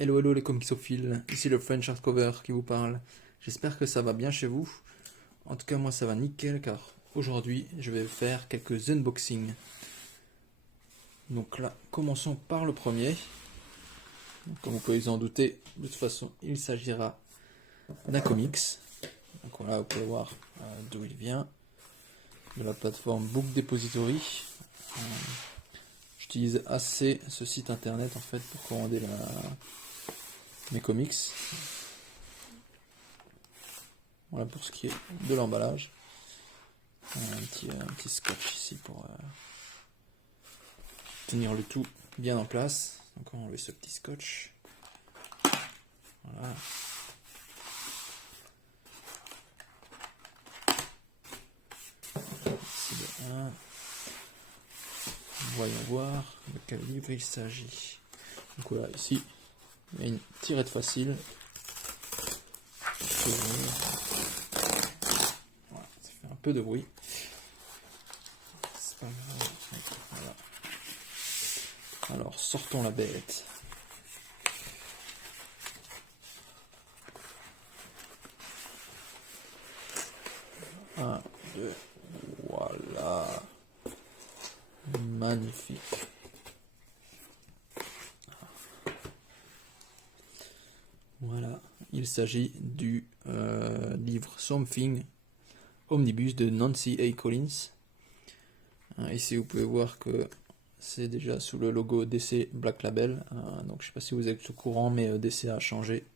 Hello hello les comixophiles, ici le French Hardcover qui vous parle. J'espère que ça va bien chez vous. En tout cas moi ça va nickel car aujourd'hui je vais faire quelques unboxings. Donc là, commençons par le premier. Donc, comme vous pouvez vous en douter, de toute façon il s'agira d'un comics. Donc voilà, vous pouvez voir d'où il vient. De la plateforme Book Depository. J'utilise assez ce site internet en fait pour commander mes comics. Voilà pour ce qui est de l'emballage. Un petit scotch ici pour tenir le tout bien en place. Donc on va enlever ce petit scotch. Voilà. Ici le 1. Voyons voir de quel livre il s'agit. Donc voilà, ici il y a une tirette facile. Voilà, ça fait un peu de bruit. C'est pas grave. Voilà. Alors sortons la bête. Un, deux, voilà. Magnifique. Voilà, il s'agit du livre Something Omnibus de Nancy A. Collins. Ici vous pouvez voir que c'est déjà sous le logo DC Black Label. Donc je ne sais pas si vous êtes au courant, mais DC a changé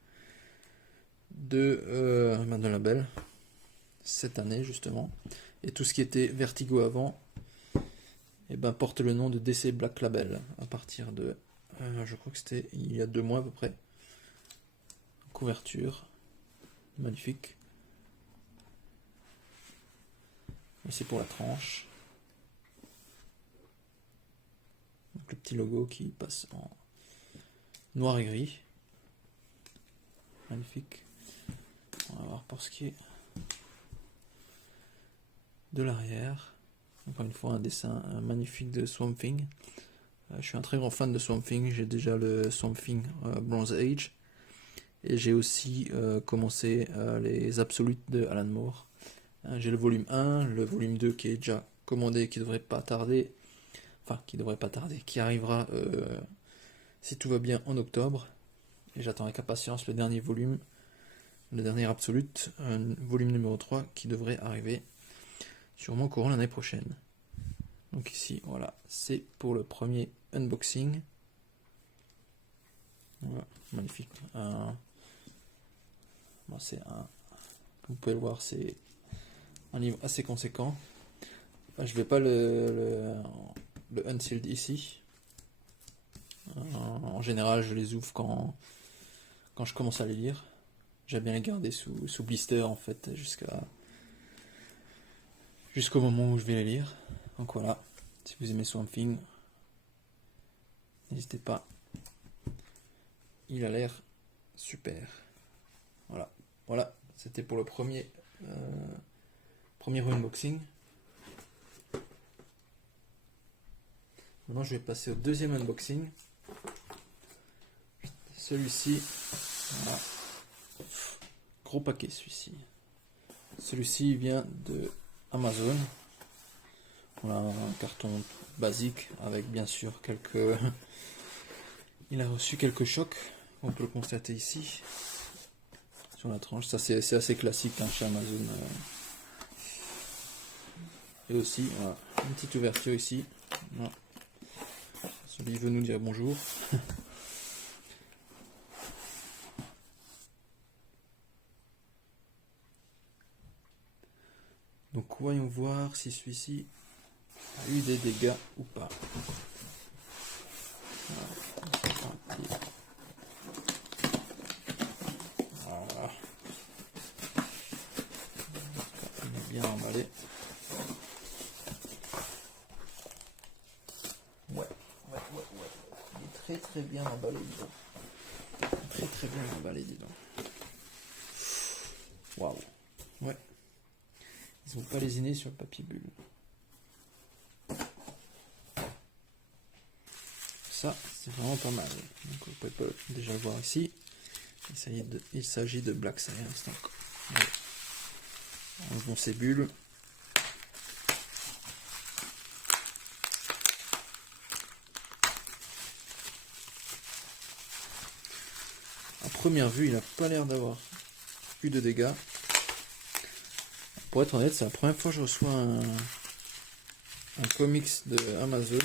de label cette année justement. Et tout ce qui était Vertigo avant porte le nom de DC Black Label à partir de, je crois que c'était il y a 2 mois à peu près. Couverture, magnifique. Ici pour la tranche. Donc le petit logo qui passe en noir et gris. Magnifique. On va voir pour ce qui est de l'arrière. Encore une fois un dessin magnifique de Swamp Thing. Je suis un très grand fan de Swamp Thing. J'ai déjà le Swamp Thing Bronze Age. Et j'ai aussi commencé les Absolutes de Alan Moore. J'ai le volume 1, le volume 2 qui est déjà commandé, qui devrait pas tarder. Enfin, qui arrivera si tout va bien en octobre. Et j'attends avec impatience le dernier volume, le dernier Absolute, volume numéro 3, qui devrait arriver sûrement courant l'année prochaine. Donc ici, voilà, c'est pour le premier unboxing. Voilà, magnifique. Vous pouvez le voir, c'est un livre assez conséquent. Je vais pas le unsealed ici. En général, je les ouvre quand je commence à les lire. J'aime bien les garder sous blister en fait jusqu'au moment où je vais les lire. Donc voilà, si vous aimez Swamp Thing, n'hésitez pas. Il a l'air super. Voilà, c'était pour le premier unboxing. Maintenant je vais passer au deuxième unboxing. Celui-ci, voilà. Gros paquet celui-ci. Celui-ci vient de Amazon. Voilà, un carton basique avec bien sûr quelques... Il a reçu quelques chocs, on peut le constater ici. Sur la tranche, ça c'est assez classique chez Amazon. Et aussi, voilà, une petite ouverture ici. Voilà. Celui veut nous dire bonjour. Donc voyons voir si celui-ci a eu des dégâts ou pas. Voilà. Il est bien emballé. Ouais. Il est très bien emballé, dis donc. Très bien emballé, dis donc. Waouh. Ouais. Ils n'ont pas lésiné sur le papier bulle. Ça, c'est vraiment pas mal. Donc vous pouvez déjà le voir ici. Il s'agit de Black Science. Donc, voilà. Enlevons ces bulles. À première vue, il n'a pas l'air d'avoir eu de dégâts. Pour être honnête, c'est la première fois que je reçois un comics de Amazon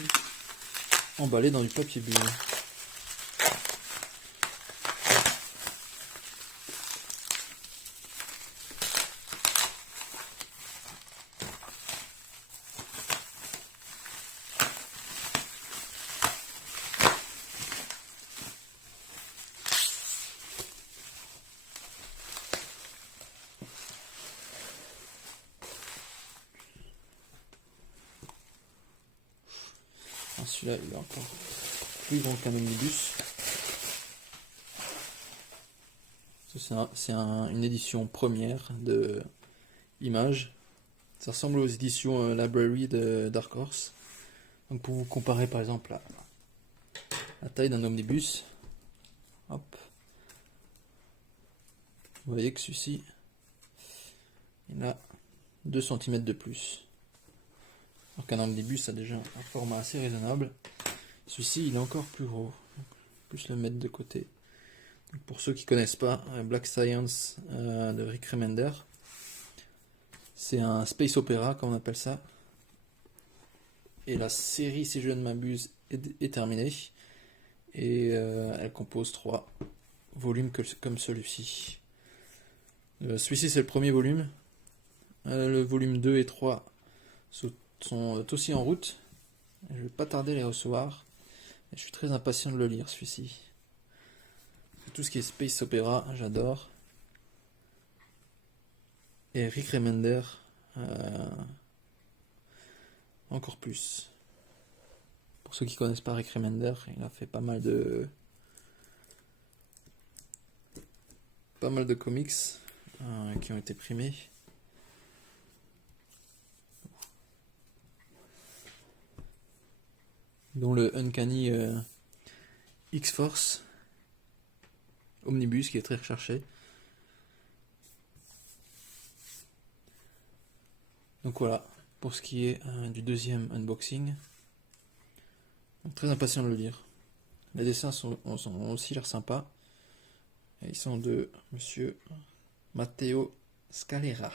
emballé dans du papier bulle. Celui-là, il est encore plus grand qu'un omnibus. C'est une édition première de Image. Ça ressemble aux éditions Library de Dark Horse. Donc pour vous comparer par exemple la taille d'un omnibus, hop, vous voyez que celui-ci, il a 2 cm de plus. Alors qu'un omnibus a déjà un format assez raisonnable. Celui-ci, il est encore plus gros. Plus le mettre de côté. Donc pour ceux qui ne connaissent pas, Black Science de Rick Remender, c'est un space opéra, comme on appelle ça. Et la série, si je ne m'abuse, est terminée. Et elle compose 3 volumes comme celui-ci. Celui-ci, c'est le premier volume. Le volume 2 et 3 sont aussi en route. Je ne vais pas tarder à les recevoir. Je suis très impatient de le lire, celui-ci. Tout ce qui est space opéra, j'adore. Et Rick Remender, encore plus. Pour ceux qui ne connaissent pas Rick Remender, il a fait pas mal de comics qui ont été primés. Dont le Uncanny X-Force Omnibus qui est très recherché. Donc voilà, pour ce qui est du deuxième unboxing. Donc, très impatient de le lire. Les dessins ont aussi l'air sympas. Et ils sont de Monsieur Matteo Scalera.